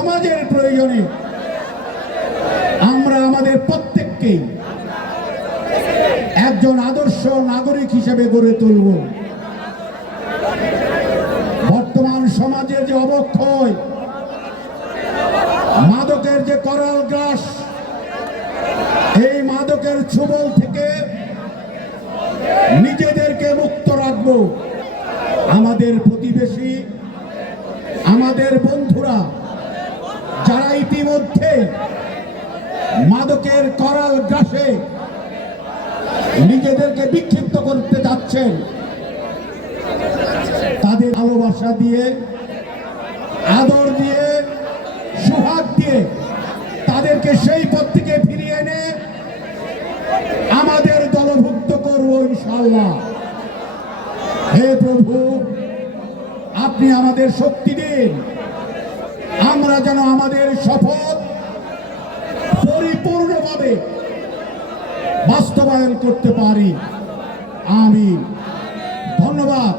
সমাজের প্রয়োজনে আমরা আমাদের প্রত্যেককে একজন আদর্শ নাগরিক হিসেবে গড়ে তুলব। বর্তমান সমাজের যে অবক্ষয়, মাদকের যে করাল গ্রাস, এই মাদকের ছোবল থেকে নিজেদেরকে মুক্ত রাখব। আমাদের প্রতিবেশী, আমাদের বন্ধুরা যারা ইতিমধ্যে মাদকের করাল গ্রাসে নিজেদেরকে বিক্ষিপ্ত করতে যাচ্ছেন, তাদের ভালোবাসা দিয়ে, আদর দিয়ে, সুহাগ দিয়ে তাদেরকে সেই পথ থেকে ফিরিয়ে এনে আমাদের দলভুক্ত করব ইনশাআল্লাহ। হে প্রভু, আপনি আমাদের শক্তি দিন, আমরা যেন আমাদের শপথ পরিপূর্ণভাবে বাস্তবায়ন করতে পারি। আমিন। ধন্যবাদ।